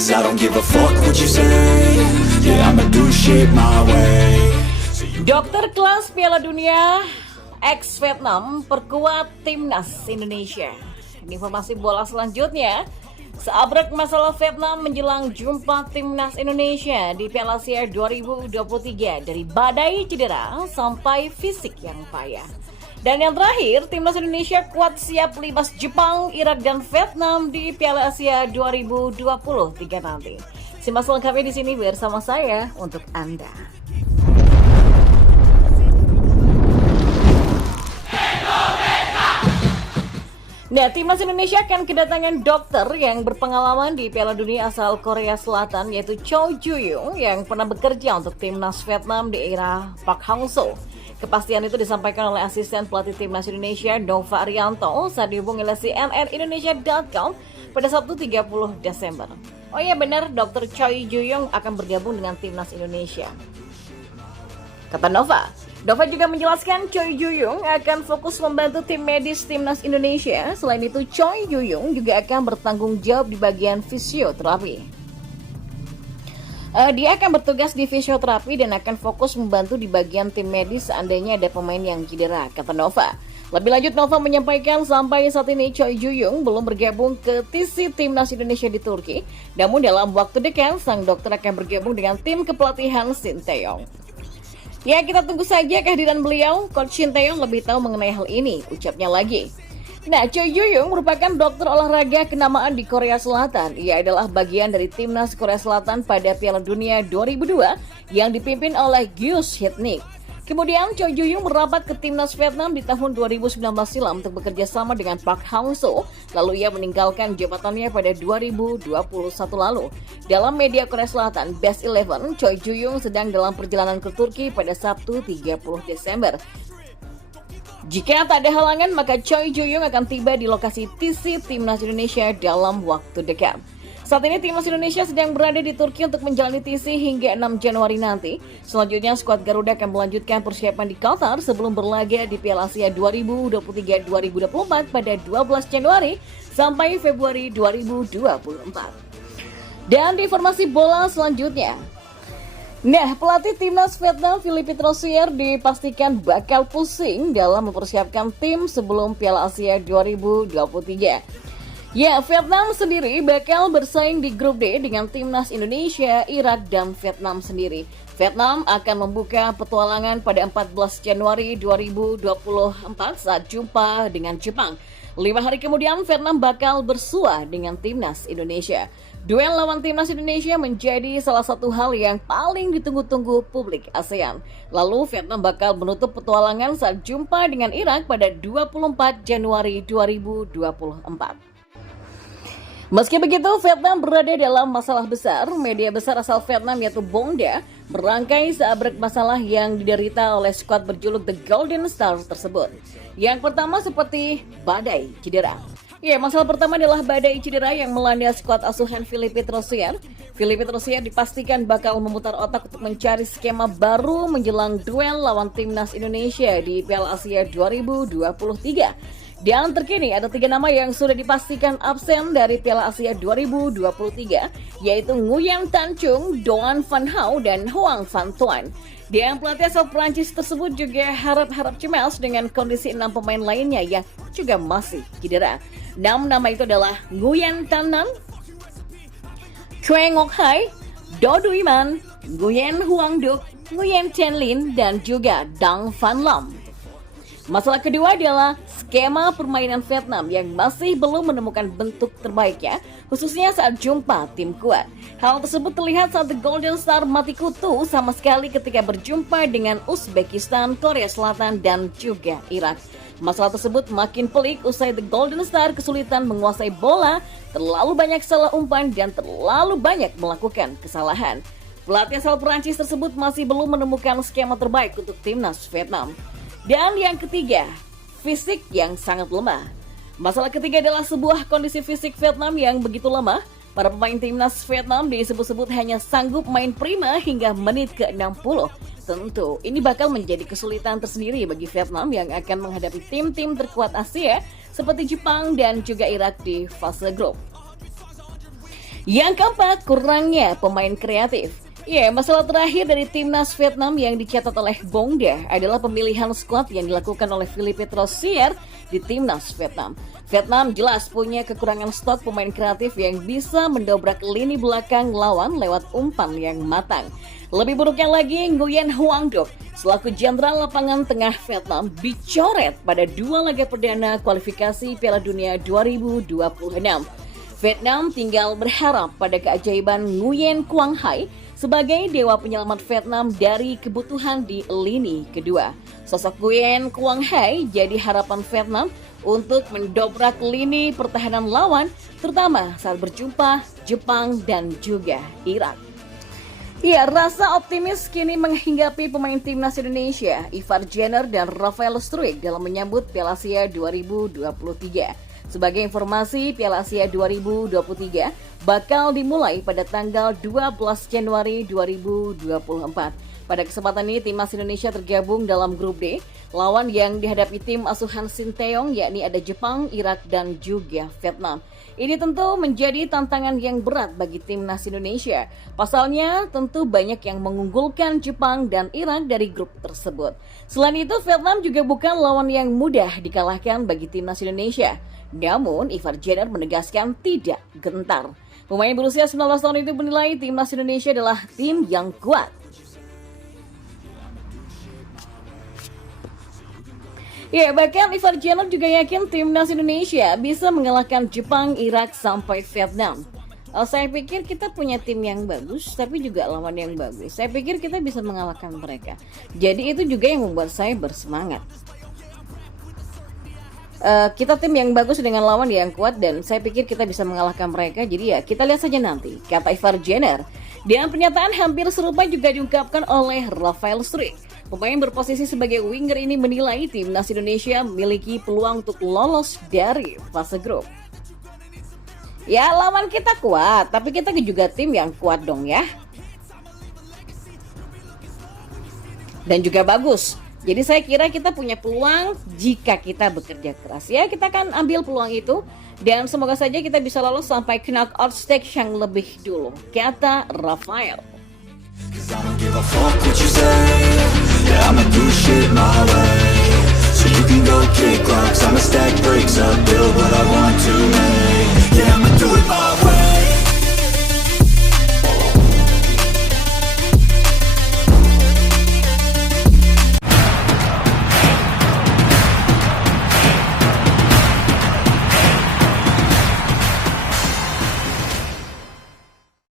'cause I don't give a fuck what you say. Yeah, I'ma do shit my way. Dokter kelas Piala Dunia ex Vietnam perkuat timnas Indonesia. Ini informasi bola selanjutnya. Seabrek masalah Vietnam menjelang jumpa timnas Indonesia di Piala Asia 2023, dari badai cedera sampai fisik yang payah. Dan yang terakhir, timnas Indonesia kuat siap libas Jepang, Irak, dan Vietnam di Piala Asia 2023 nanti. Simak selengkapnya di sini bersama saya untuk Anda. Nah, timnas Indonesia akan kedatangan dokter yang berpengalaman di Piala Dunia asal Korea Selatan, yaitu Choi Ju-young yang pernah bekerja untuk timnas Vietnam di era Park Hang-seo. Kepastian itu disampaikan oleh asisten pelatih timnas Indonesia Nova Arianto saat dihubungi oleh cnnindonesia.com pada Sabtu 30 Desember. Oh iya benar, Dr. Choi Ju-young akan bergabung dengan timnas Indonesia. Kata Nova juga menjelaskan Choi Ju-young akan fokus membantu tim medis timnas Indonesia. Selain itu, Choi Ju-young juga akan bertanggung jawab di bagian fisioterapi. Dia akan bertugas di fisioterapi dan akan fokus membantu di bagian tim medis seandainya ada pemain yang cedera, kata Nova. Lebih lanjut, Nova menyampaikan sampai saat ini Choi Ju-young belum bergabung ke TC Timnas Indonesia di Turki. Namun dalam waktu dekat, sang dokter akan bergabung dengan tim kepelatihan Sinteyong. Ya, kita tunggu saja kehadiran beliau. Coach Sinteyong lebih tahu mengenai hal ini, ucapnya lagi. Nah, Choi Ju-young merupakan dokter olahraga kenamaan di Korea Selatan. Ia adalah bagian dari timnas Korea Selatan pada Piala Dunia 2002 yang dipimpin oleh Gus Hitnik. Kemudian Choi Ju-young merapat ke timnas Vietnam di tahun 2019 silam untuk bekerja sama dengan Park Hang-seo. Lalu ia meninggalkan jabatannya pada 2021 lalu. Dalam media Korea Selatan, Best 11, Choi Ju-young sedang dalam perjalanan ke Turki pada Sabtu 30 Desember. Jika tak ada halangan, maka Choi Ju-young akan tiba di lokasi TC Timnas Indonesia dalam waktu dekat. Saat ini timnas Indonesia sedang berada di Turki untuk menjalani TC hingga 6 Januari nanti. Selanjutnya, skuad Garuda akan melanjutkan persiapan di Qatar sebelum berlaga di Piala Asia 2023-2024 pada 12 Januari sampai Februari 2024. Dan di informasi bola selanjutnya, nah, pelatih timnas Vietnam Philippe Troussier dipastikan bakal pusing dalam mempersiapkan tim sebelum Piala Asia 2023. Ya, Vietnam sendiri bakal bersaing di grup D dengan timnas Indonesia, Irak, dan Vietnam sendiri. Vietnam akan membuka petualangan pada 14 Januari 2024 saat jumpa dengan Jepang. 5 hari kemudian, Vietnam bakal bersua dengan timnas Indonesia. Duel lawan timnas Indonesia menjadi salah satu hal yang paling ditunggu-tunggu publik ASEAN. Lalu, Vietnam bakal menutup petualangan saat jumpa dengan Irak pada 24 Januari 2024. Meski begitu, Vietnam berada dalam masalah besar. Media besar asal Vietnam yaitu Bongda merangkai seabrek masalah yang diderita oleh skuad berjuluk The Golden Star tersebut. Yang pertama seperti badai cedera. Ya, masalah pertama adalah badai cedera yang melanda skuad asuhan Philippe Troussier. Philippe Troussier dipastikan bakal memutar otak untuk mencari skema baru menjelang duel lawan timnas Indonesia di Piala Asia 2023. Dan terkini ada 3 nama yang sudah dipastikan absen dari Piala Asia 2023, yaitu Nguyen Tan Chung, Doan Van Hau, dan Hoang Van Tuan. Dan pelatih asal Prancis tersebut juga harap-harap cemas dengan kondisi 6 pemain lainnya yang juga masih cedera. 6 nama itu adalah Nguyen Tan Nam, Chue Ngoc Hai, Do Duy Man, Nguyen Huang Duc, Nguyen Chen Lin, dan juga Dang Van Lam. Masalah kedua adalah skema permainan Vietnam yang masih belum menemukan bentuk terbaiknya, khususnya saat jumpa tim kuat. Hal tersebut terlihat saat The Golden Star mati kutu sama sekali ketika berjumpa dengan Uzbekistan, Korea Selatan, dan juga Irak. Masalah tersebut makin pelik usai The Golden Star kesulitan menguasai bola, terlalu banyak salah umpan, dan terlalu banyak melakukan kesalahan. Pelatih asal Perancis tersebut masih belum menemukan skema terbaik untuk timnas Vietnam. Dan yang ketiga, fisik yang sangat lemah. Masalah ketiga adalah sebuah kondisi fisik Vietnam yang begitu lemah. Para pemain timnas Vietnam disebut-sebut hanya sanggup main prima hingga menit ke-60. Tentu, ini bakal menjadi kesulitan tersendiri bagi Vietnam yang akan menghadapi tim-tim terkuat Asia seperti Jepang dan juga Irak di fase grup. Yang keempat, kurangnya pemain kreatif. Ya, masalah terakhir dari timnas Vietnam yang dicatat oleh Bongda adalah pemilihan skuad yang dilakukan oleh Philippe Rosier di timnas Vietnam. Vietnam jelas punya kekurangan stok pemain kreatif yang bisa mendobrak lini belakang lawan lewat umpan yang matang. Lebih buruknya lagi, Nguyen Huang Duc selaku jenderal lapangan tengah Vietnam dicoret pada 2 laga perdana kualifikasi Piala Dunia 2026. Vietnam tinggal berharap pada keajaiban Nguyen Quang Hai sebagai dewa penyelamat Vietnam dari kebutuhan di lini kedua. Sosok Nguyen Quang Hai jadi harapan Vietnam untuk mendobrak lini pertahanan lawan, terutama saat berjumpa Jepang dan juga Irak. Ya, rasa optimis kini menghinggapi pemain timnas Indonesia, Ivar Jenner dan Rafael Struijk dalam menyambut Piala Asia 2023. Sebagai informasi, Piala Asia 2023 bakal dimulai pada tanggal 12 Januari 2024. Pada kesempatan ini, timnas Indonesia tergabung dalam grup D. Lawan yang dihadapi tim asuhan Sinteyong yakni ada Jepang, Irak, dan juga Vietnam. Ini tentu menjadi tantangan yang berat bagi timnas Indonesia. Pasalnya, tentu banyak yang mengunggulkan Jepang dan Irak dari grup tersebut. Selain itu, Vietnam juga bukan lawan yang mudah dikalahkan bagi timnas Indonesia. Namun, Ivar Jenner menegaskan tidak gentar. Pemain berusia 19 tahun itu menilai timnas Indonesia adalah tim yang kuat. Ya, bahkan Ivar Jenner juga yakin timnas Indonesia bisa mengalahkan Jepang, Irak, sampai Vietnam. Saya pikir kita punya tim yang bagus, tapi juga lawan yang bagus. Saya pikir kita bisa mengalahkan mereka. Jadi itu juga yang membuat saya bersemangat. Kita tim yang bagus dengan lawan yang kuat dan saya pikir kita bisa mengalahkan mereka. Jadi ya kita lihat saja nanti, kata Ivar Jenner. Dan pernyataan hampir serupa juga diungkapkan oleh Rafael Struijk. Pemain berposisi sebagai winger ini menilai timnas Indonesia memiliki peluang untuk lolos dari fase grup. Ya, lawan kita kuat, tapi kita juga tim yang kuat dong ya. Dan juga bagus. Jadi saya kira kita punya peluang jika kita bekerja keras. Ya, kita akan ambil peluang itu. Dan semoga saja kita bisa lolos sampai ke knockout stage yang lebih dulu, kata Rafael. Cause I don't give a fuck what you say. Yeah, I'ma do shit my way. So you can go kick rocks, I'ma stack bricks up, build what I